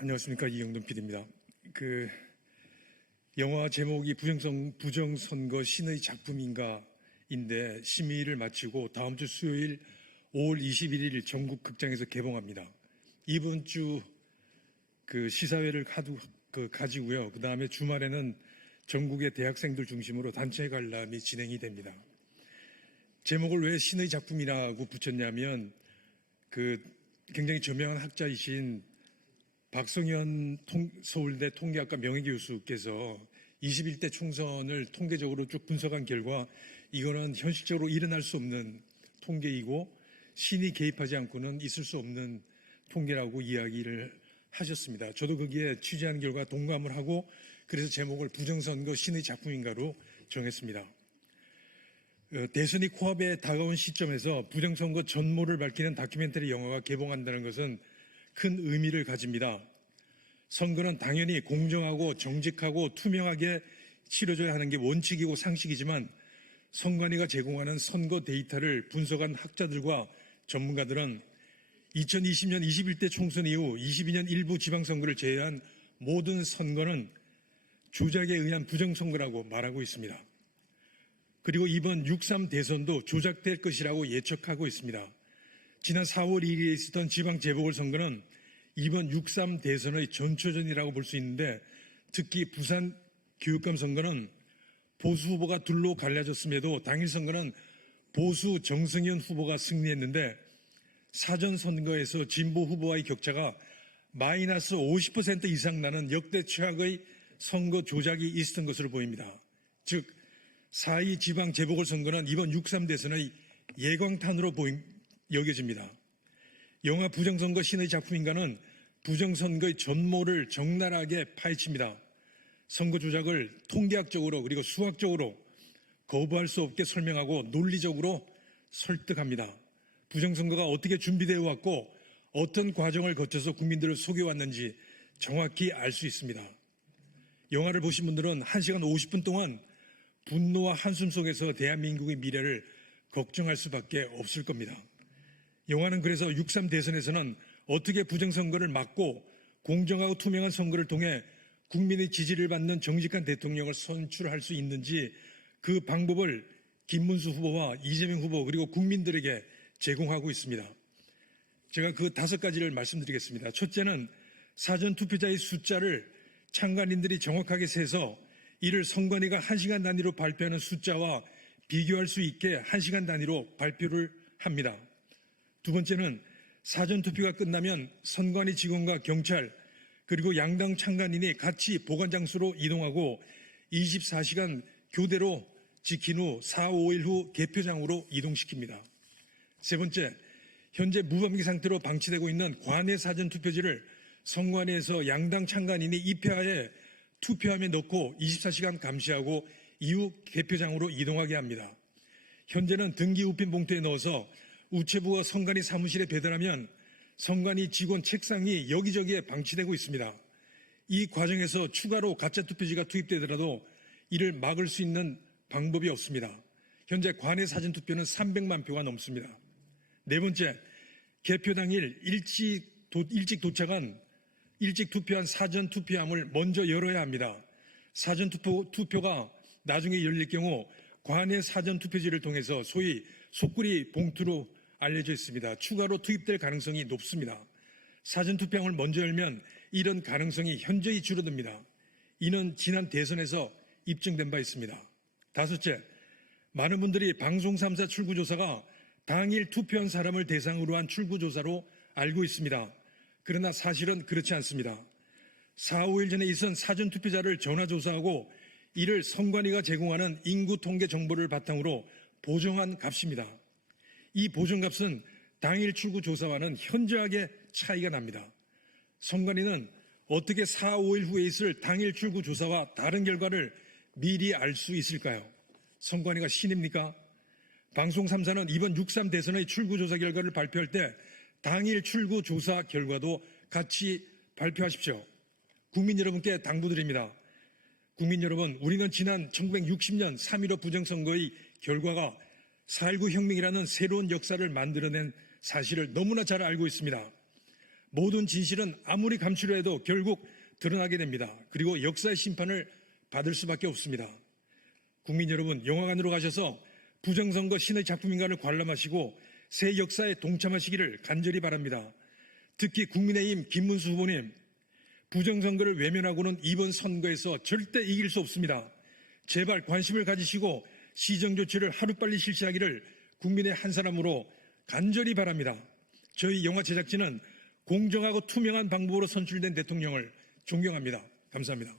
안녕하십니까. 이영돈 PD입니다. 영화 제목이 부정선거 신의 작품인가인데 심의를 마치고 다음 주 수요일 5월 21일 전국 극장에서 개봉합니다. 이번 주 시사회를 가지고요. 그 다음에 주말에는 전국의 대학생들 중심으로 단체 관람이 진행이 됩니다. 제목을 왜 신의 작품이라고 붙였냐면 굉장히 저명한 학자이신 박성현 서울대 통계학과 명예교수께서 21대 총선을 통계적으로 쭉 분석한 결과 이거는 현실적으로 일어날 수 없는 통계이고 신이 개입하지 않고는 있을 수 없는 통계라고 이야기를 하셨습니다. 저도 거기에 취재한 결과 동감을 하고 그래서 제목을 부정선거 신의 작품인가로 정했습니다. 대선이 코앞에 다가온 시점에서 부정선거 전모를 밝히는 다큐멘터리 영화가 개봉한다는 것은 큰 의미를 가집니다. 선거는 당연히 공정하고 정직하고 투명하게 치러져야 하는 게 원칙이고 상식이지만 선관위가 제공하는 선거 데이터를 분석한 학자들과 전문가들은 2020년 21대 총선 이후 22년 일부 지방선거를 제외한 모든 선거는 조작에 의한 부정선거라고 말하고 있습니다. 그리고 이번 6.3 대선도 조작될 것이라고 예측하고 있습니다. 지난 4월 2일에 있었던 지방 재보궐선거는 이번 6.3 대선의 전초전이라고 볼 수 있는데 특히 부산 교육감 선거는 보수 후보가 둘로 갈라졌음에도 당일 선거는 보수 정승현 후보가 승리했는데 사전 선거에서 진보 후보와의 격차가 마이너스 50% 이상 나는 역대 최악의 선거 조작이 있었던 것으로 보입니다. 즉 4.2 지방 재보궐선거는 이번 6.3 대선의 예광탄으로 여겨집니다. 영화 부정선거 신의 작품인가는 부정선거의 전모를 적나라하게 파헤칩니다. 선거 조작을 통계학적으로 그리고 수학적으로 거부할 수 없게 설명하고 논리적으로 설득합니다. 부정선거가 어떻게 준비되어 왔고 어떤 과정을 거쳐서 국민들을 속여왔는지 정확히 알 수 있습니다. 영화를 보신 분들은 1시간 50분 동안 분노와 한숨 속에서 대한민국의 미래를 걱정할 수밖에 없을 겁니다. 영화는 그래서 6.3 대선에서는 어떻게 부정선거를 막고 공정하고 투명한 선거를 통해 국민의 지지를 받는 정직한 대통령을 선출할 수 있는지 그 방법을 김문수 후보와 이재명 후보 그리고 국민들에게 제공하고 있습니다. 제가 그 5가지를 말씀드리겠습니다. 첫째는 사전투표자의 숫자를 참관인들이 정확하게 세서 이를 선관위가 1시간 단위로 발표하는 숫자와 비교할 수 있게 1시간 단위로 발표를 합니다. 두 번째는 사전투표가 끝나면 선관위 직원과 경찰 그리고 양당 참관인이 같이 보관장소로 이동하고 24시간 교대로 지킨 후 4, 5일 후 개표장으로 이동시킵니다. 세 번째, 현재 무방비 상태로 방치되고 있는 관내 사전투표지를 선관위에서 양당 참관인이 입회하에 투표함에 넣고 24시간 감시하고 이후 개표장으로 이동하게 합니다. 현재는 등기 우편 봉투에 넣어서 우체부가 선관위 사무실에 배달하면 선관위 직원 책상이 여기저기에 방치되고 있습니다. 이 과정에서 추가로 가짜 투표지가 투입되더라도 이를 막을 수 있는 방법이 없습니다. 현재 관내 사전투표는 300만 표가 넘습니다. 네 번째, 개표 당일 일찍 투표한 사전투표함을 먼저 열어야 합니다. 사전투표가 나중에 열릴 경우 관내 사전투표지를 통해서 소위 속구리 봉투로 알려져 있습니다. 추가로 투입될 가능성이 높습니다. 사전투표함을 먼저 열면 이런 가능성이 현저히 줄어듭니다. 이는 지난 대선에서 입증된 바 있습니다. 다섯째, 많은 분들이 방송 3사 출구조사가 당일 투표한 사람을 대상으로 한 출구조사로 알고 있습니다. 그러나 사실은 그렇지 않습니다. 4, 5일 전에 있은 사전투표자를 전화조사하고 이를 선관위가 제공하는 인구 통계 정보를 바탕으로 보정한 값입니다. 이 보정값은 당일 출구조사와는 현저하게 차이가 납니다. 선관위는 어떻게 4, 5일 후에 있을 당일 출구조사와 다른 결과를 미리 알 수 있을까요? 선관위가 신입니까? 방송 3사는 이번 6.3 대선의 출구조사 결과를 발표할 때 당일 출구조사 결과도 같이 발표하십시오. 국민 여러분께 당부드립니다. 국민 여러분, 우리는 지난 1960년 3.15 부정선거의 결과가 4.19 혁명이라는 새로운 역사를 만들어낸 사실을 너무나 잘 알고 있습니다. 모든 진실은 아무리 감추려 해도 결국 드러나게 됩니다. 그리고 역사의 심판을 받을 수밖에 없습니다. 국민 여러분, 영화관으로 가셔서 부정선거 신의 작품인가를 관람하시고 새 역사에 동참하시기를 간절히 바랍니다. 특히 국민의힘 김문수 후보님, 부정선거를 외면하고는 이번 선거에서 절대 이길 수 없습니다. 제발 관심을 가지시고 시정조치를 하루빨리 실시하기를 국민의 한 사람으로 간절히 바랍니다. 저희 영화 제작진은 공정하고 투명한 방법으로 선출된 대통령을 존경합니다. 감사합니다.